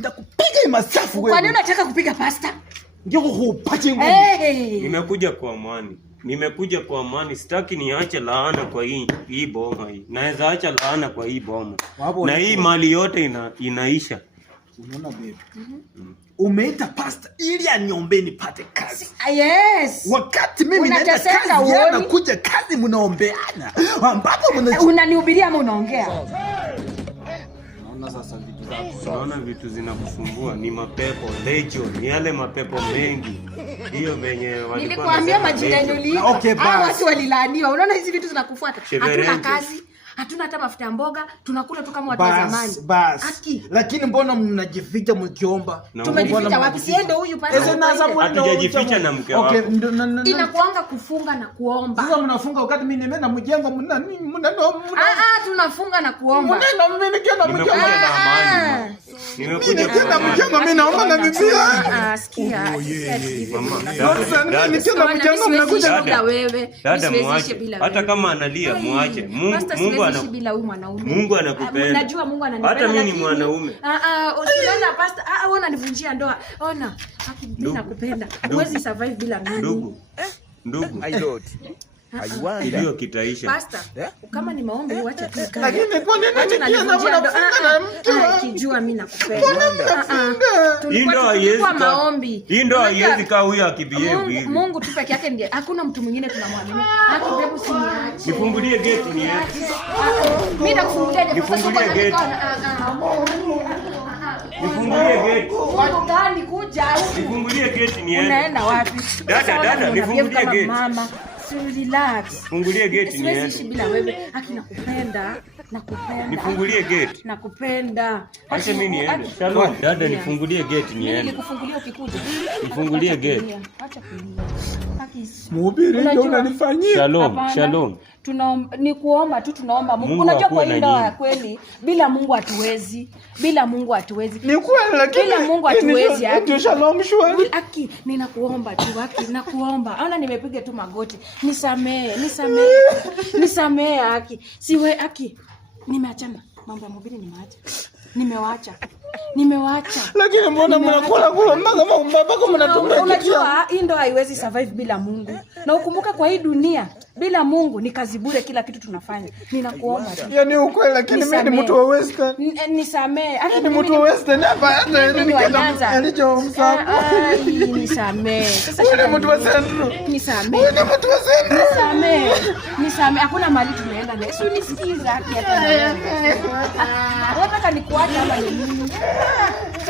Ndakupiga masafu wewe. Kwa nini unataka kupiga pasta? Ndio kukupatia nguvu. Nimekuja kwa amani. Sitaki niache laana kwa hii boma hii. Naweza acha laana kwa hii boma. Na hii mali yote inaisha. Unaona babe? Umeita pasta ili aniombe nipate kazi. Yes. Wakati mimi naenda kazi anakuja kazi mnaombeana. Ambapo unanihubiria ama unaongea? Naona sasa vitu zako. Naona vitu zinakusumbua ni mapepo legion, ni yale mapepo mengi. Hiyo venye walikuwa nilikwambia majina yenu. Okay, watu walilaaniwa. Unaona hizi vitu zinakufuata. Hatuna kazi. Hatuna hata mafuta ya mboga, tunakula tu kama watu wa zamani. Basi. Lakini mbona mnajificha mkiomba? Tumejificha wapi? Siende huyu pale. Hatujajificha na mke wako. Okay, inakuanga kufunga na kuomba. Sasa mnafunga wakati mimi nimeenda mjengo tunafunga na kuomba. Mimi nikienda mjengo na amani. Nikienda mjengo mimi naomba na Biblia. Sikia. Mama, nikienda mjengo mnakuja na wewe. Dada muache. Hata kama analia muache. Mungu anakupenda. Najua Mungu ananipenda. Hata mimi ni mwanaume. Usiona pasta, ona nivunjia ndoa. Ona. Mimi nakupenda. Huwezi survive bila mimi. Ndugu. Ndio kitaisha. Pasta, kama ni maombi uache tu. Lakini kwa nini nikienda mnafunga na mtu? Kijua mimi nakupenda. Hii ndio haiwezi maombi. Hii ndio haiwezi kaa huyu akibehave hivi. Mungu tu peke yake ndiye. Hakuna mtu mwingine tunamwamini. Akibebu siniache. Nifungulie gate niache. Mimi nakufungulia nifungulie gate. Nifungulie gate. Mungu gani kuja huku? Nifungulie gate niache. Unaenda wapi? Dada, nifungulie gate. Mama, relax. Fungulie gate niache. Siwezi bila wewe. Haki nakupenda. Nifungulie gate. Nakupenda. Acha mimi niende. Shalom. Dada, nifungulie gate niende. Nilikufungulia ukikuja. Nifungulie gate. Acha kulia. Mhubiri ndio unanifanyia. Shalom. Ni kuomba tu, tunaomba Mungu. Unajua kwa hii ndoa ya kweli bila Mungu hatuwezi. Ni kweli lakini bila Mungu hatuwezi. Ndio shalom shwari. Haki, ninakuomba tu, haki, nakuomba. Ona nimepiga tu magoti. Nisamee haki. Siwe haki. Nimeachana. Mambo ya mhubiri Nimewaacha. Lakini mbona mnakula mpaka mnatumia? Unajua hii ndoa haiwezi survive bila Mungu. Na ukumbuka kwa hii dunia bila Mungu ni kazi bure, kila kitu tunafanya. Ninakuomba tu. Yaani ukweli, lakini mimi ni mtu wa western. Nisamee. Ni mtu wa western hapa nikianza. Nisamee. Sasa wewe ni mtu wa central. Nisamee. Wewe ni mtu wa central. Nisamee. Hakuna mahali tunaenda na Yesu nisikiza haki hata na wewe. Unataka nikuache ama ni nini?